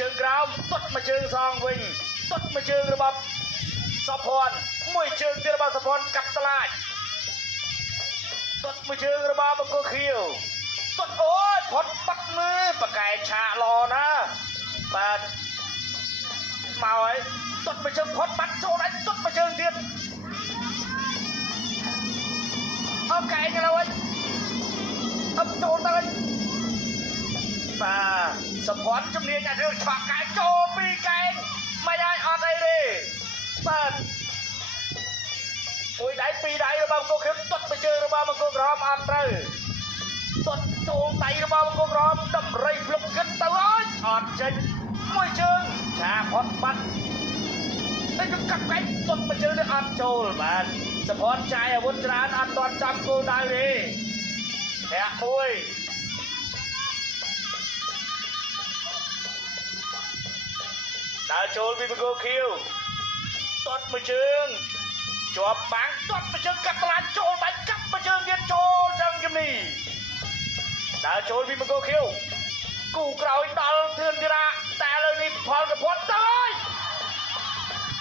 ជើងក្រោមទាត់មួយជើងសងវិញទាត់មួយជើងរបស់សុភ័ណ្ឌមួយជើងទៀតរបស់សុភ័ណ្ឌកាប់តឡាចទាត់មួយជើងរបស់បង្គោលខៀវទាត់អូយផុតបាត់មើលបកែឆាឡណាបាទមកហើយទាត់មួយជើងផុតបាត់ចូលឯងទាត់មួយជើងទៀតអូកែងឡើយអត់ចូលទៅបាទសុភ័ណ្ឌជំនាញអារឿងច្បាប់កែចូលពីកែងមិនឲ្យអត់អីទេបាទមួយដៃពីរដៃរបស់បង្គោលខៀវទាត់មួយជើងរបស់បង្គោលក្រហមអត់ត្រូវទាត់ចូលដៃរបស់បង្គោលក្រហមតម្រៃភ្លុកគិតទៅអើយអត់ចេញមួយជើងឆាផុតបាត់តែកាប់កែងទាត់មួយជើងនេះអត់ចូលបាទសុភ័ណ្ឌចាយអាវុធច្រើនអត់ទាន់ចាំគោលដៅទេធាក់មួយដើរចូលពីបង្គោលខៀវទាត់មួយជើងជាប់បាំងទាត់មួយជើងកាត់តឡាចូលដៃកាប់មួយជើងទៀតចូលចឹងជំនីដើរចូលពីបង្គោលខៀវគូក្រោយដល់ធឿនធីរ៉ាតែលើនេះផលកពុតទៅហើយ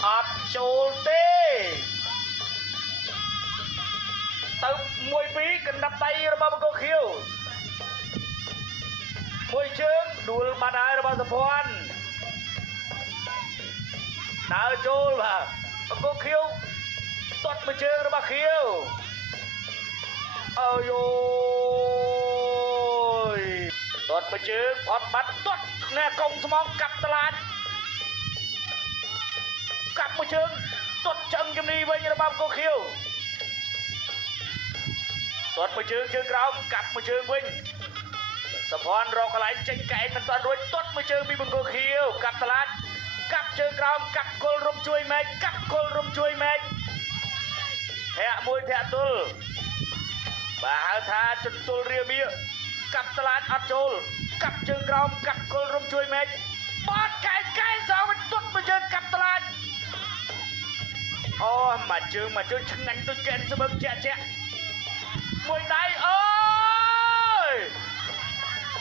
អត់ចូលទេទៅ1-2កណ្ដាប់ដៃរបស់បង្គោលខៀវមួយជើងដួលបាត់ហើយរបស់សុភ័ណ្ឌដើរចូលបាទបង្គោលខៀវទាត់មួយជើងរបស់ខៀវអូយទាត់មួយជើងអត់បាត់ទាត់ណែកុំស្មងកាប់តឡាចកាប់មួយជើងទាត់ចឹងជំនីវិញរបស់បង្គោលខៀវទាត់មួយជើងជើងក្រោមកាប់មួយជើងវិញសុភ័ណ្ឌរកកន្លែងចេញកែងមិនទាន់រួចទាត់មួយជើងពីបង្គោលខៀវកាប់តឡាចកាប់ជើងក្រោមកាប់គល់រុំជួយម៉ែកកាប់គល់រុំជួយម៉ែកធាក់មួយធាក់ទល់បាទហៅថាជន្ទល់រាមាកាប់តឡាចអត់ចូលកាប់ជើងក្រោមកាប់គល់រុំជួយម៉ែកបត់កែងសងវិញទាត់មួយជើងកាប់តឡាចអូមួយជើងឆ្ងាញ់ដូចកែនស្មើជាក់មួយដៃអើយ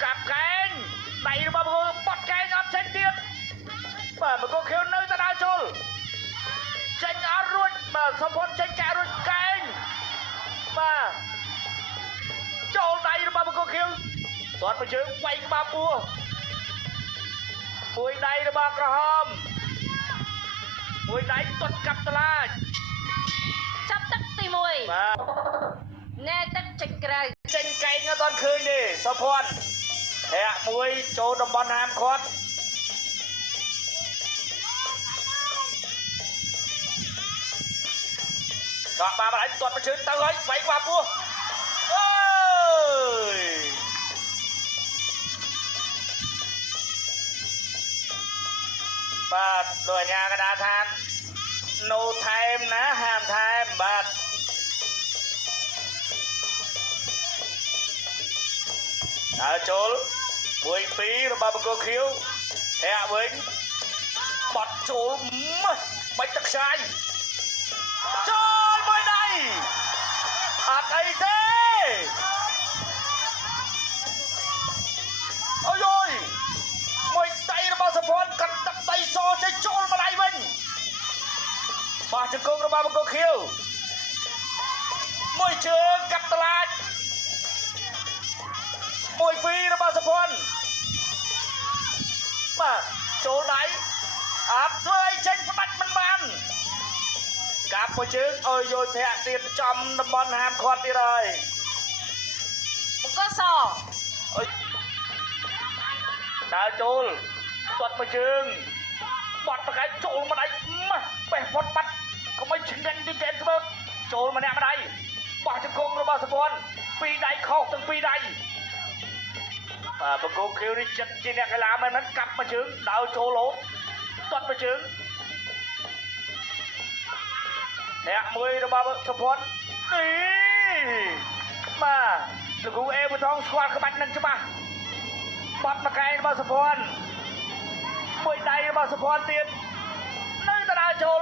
កាប់កែងដៃរបស់បងបត់កែងអត់ចេញទៀតបាទបង្គោលខៀវនៅតែដើរចូលចេញអត់រួចបាទសុភ័ណ្ឌចេញកែរួចកែងបាទចូលដៃរបស់បង្គោលខៀវទាត់មួយជើងវាយក្បាលពោះមួយដៃរបស់ក្រហមមួយដៃទាត់កាប់តឡាចចាប់ទឹកទី1បាទណែទឹកចេញក្រៅចេញកែងអត់ឃើញទេសុភ័ណ្ឌធាក់មួយចូលតំបន់ហាមឃាត់ក៏បានបាត់ទាត់មួយជើងទៅហើយវាយក្បាលពោះអើយបាទលោកអាញាកណ្ដាលឋាន no time ណាហាមថែមបាទដើរចូល1-2របស់បង្គោលខៀវធាក់វិញបត់ចូលបាច់ទឹកខ្សាយចូលមួយដៃអត់អីទេអូយយមួយដៃរបស់សុភ័ណ្ឌកាត់ទឹកដៃសចេញចូលមួយដៃវិញបោះជង្គង់របស់បង្គោលខៀវមួយជើងកាប់តឡាច1-2របស់សុភ័ណ្ឌបាទចូលដៃអត់ធ្វើអីចេញផ្ដាច់មិនបានកាប់មួយជើងអើយយកធាក់ទៀតចំតំបន់ហាមឃាត់ទៀតហើយបង្គោលសអើយដើរចូលទាត់មួយជើងបត់ប្រកែកចូលមួយដៃម៉ាស់បេះផុតបាត់កុំឲ្យឆ្ងាញ់ទីកែនស្មើចូលម្នាក់មួយដៃបោះជង្គង់របស់សុភ័ណ្ឌពីរដៃខុសទាំងពីរដៃបង្គោលខៀវនេះចិត្តជាអ្នកកីឡាមែនកាប់មួយជើងដើរចូលលោតទាត់មួយជើងអ្នកមួយរបស់សុភ័ណ្ឌនេះបាទលោកគ្រូអេប៊ូថងស្គាល់ក្បាច់នឹងច្បាស់បត់មកកែរបស់សុភ័ណ្ឌមួយដៃរបស់សុភ័ណ្ឌទៀតនៅតែដើរចូល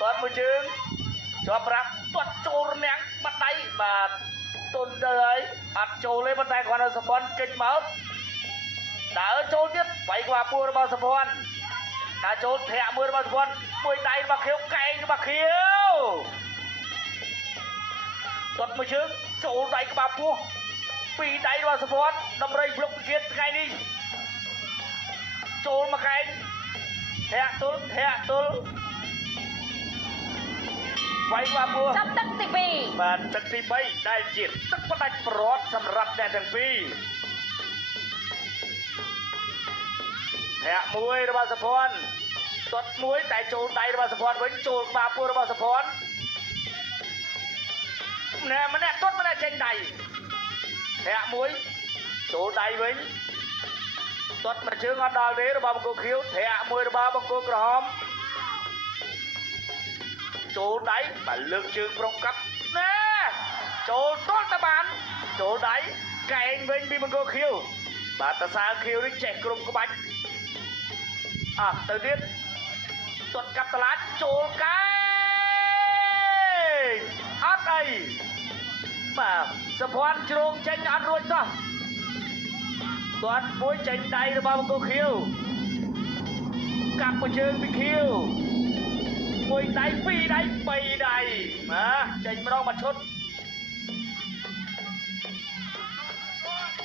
ទាត់មួយជើងជាប់ប្រាក់ទាត់ចូលរនាំងបាត់ដៃបាទទុនទៅហើយអត់ចូលទេប៉ុន្តែគាត់នៅសុភ័ណ្ឌគេចមក đã trốn tiếp bay qua pua bao sập phòn đã trốn thẻ mưa bao sập phòn mùi tay bạc khiếu cay bạc khiếu tuột mưa trứng trốn tay cái bạc pua pi tay bao sập phòn đâm rây lục chiết ngay đi trốn mà cay thẻ tôi bay qua pua ចាប់ទឹកទី2 បាទទឹកទី3ដែលជាទឹកផ្ដាច់ប្រវត្តិសម្រាប់អ្នកទាំងពីរធាក់មួយរបស់សុភ័ណ្ឌទាត់មួយតែចូលដៃរបស់សុភ័ណ្ឌវិញចូលក្បាលពួររបស់សុភ័ណ្ឌម្នាក់ទាត់ម្នាក់ចេញដៃធាក់មួយចូលដៃវិញទាត់មួយជើងអត់ដល់ទេរបស់បង្គោលខៀវធាក់មួយរបស់បង្គោលក្រហមចូលដៃបើលើកជើងប្រុងកាប់ណែចូលទាត់តែបានចូលដៃកែងវិញពីបង្គោលខៀវបាទតសាខៀវនេះចេះគ្រប់ក្បាច់ទៅទៀតទាត់កាប់តឡាចចូលកែងអត់អីបាទសុភ័ណ្ឌជ្រងចេញអត់រួចសោះទាត់មួយចេញដៃរបស់បង្គោលខៀវកាប់មួយជើងពីខៀវមួយដៃពីរដៃបីដៃចេញម្ដងមកឈុត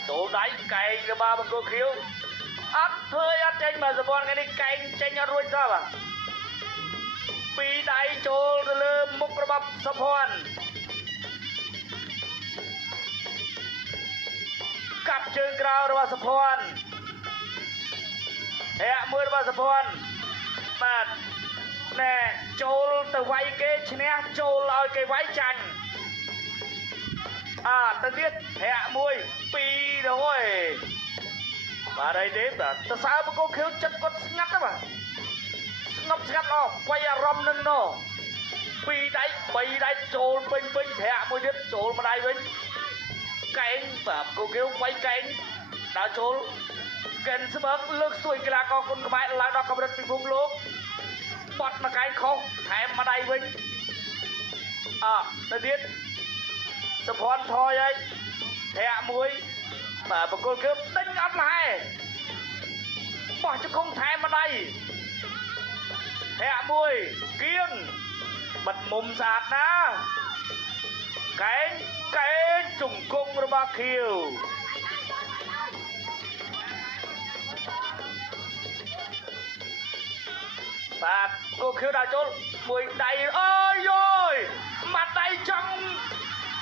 ចូលដៃកែងរបស់បង្គោលខៀវអត់ធ្វើអត់ចេញមកសុភ័ណ្ឌថ្ងៃនេះកែងចេញអត់រួចសោះបាទពីរដៃចូលទៅលើមុខរបស់សុភ័ណ្ឌកាប់ជើងក្រោយរបស់សុភ័ណ្ឌហែកមួយរបស់សុភ័ណ្ឌបាទណែចូលទៅវាយគេឈ្នះចូលឲ្យគេវាយចាញ់ទៅទៀតហែកមួយពីរហើយបាទអីទេបាទតសើបង្គោលខៀវចិត្តគាត់ស្ងាត់ណាបាទស្ងប់ស្ងាត់អស់វាយអារម្មណ៍នឹងណោពីរដៃបីដៃចូលពេញធាក់មួយទៀតចូលម្ដាយវិញកែងបាទបង្គោលខៀវវាយកែងដើរចូលកែនស្បើកលើកស្ទួយកីឡាករគុណខ្មែរឡើងដល់កម្រិតពិភពលោកបត់មកកែងខុសថែមម្ដាយវិញទៅទៀតសុភ័ណ្ឌថយហើយធាក់មួយបាទបង្គោលខៀវដេញអត់លហែបោះជង្គង់ថែមម្ដាយធាក់មួយគៀងបិទមុំស្អាតណាកែងជង្គង់របស់ខៀវបាទគោខៀវដាក់ចូលមួយដៃអើយយយមួយដៃចង់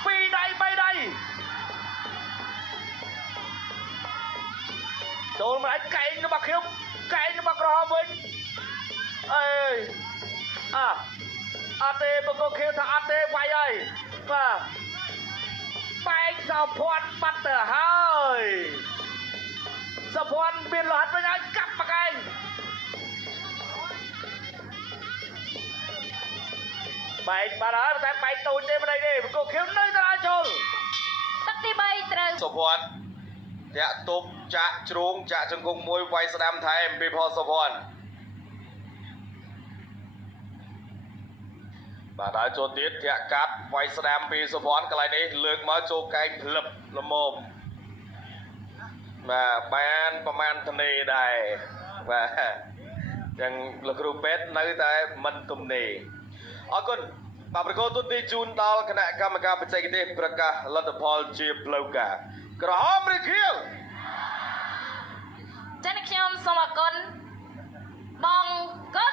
ពីរដៃបីដៃចូលម្ដាយកែងរបស់ខៀវកែងរបស់ក្រហមវិញអើយអត់ទេបង្គោលខៀវថាអត់ទេវាយហើយបាទបែកសុភ័ណ្ឌបាត់ទៅហើយសុភ័ណ្ឌមានលះវិញហើយកាប់មកកែងបែកបាត់ហើយតែបែកតូចទេមិនអីទេបង្គោលខៀវនៅតែឲ្យចូលទឹកទី3ត្រូវសុភ័ណ្ឌធាក់ទប់ចាក់ជ្រងចាក់ជង្គង់មួយវាយស្ដាំថែមពីផលសុភ័ណ្ឌបាទដល់ចូលទៀតធាក់កាត់វាយស្ដាំពីសុភ័ណ្ឌកន្លែងនេះលើកមកចូលកែងផ្លឹបល្មមបាទបានប្រមាណធនេដែរបាទយ៉ាងលោកគ្រូពេទ្យនៅតែមិនទំនេរអរគុណបាទប្រកោតទូទីជូនដល់គណៈកម្មការបច្ចេកទេសប្រកាសលទ្ធផលជាផ្លូវការក្រហមឬខៀវចា៎ខ្ញុំសូមអរគុណបងកូ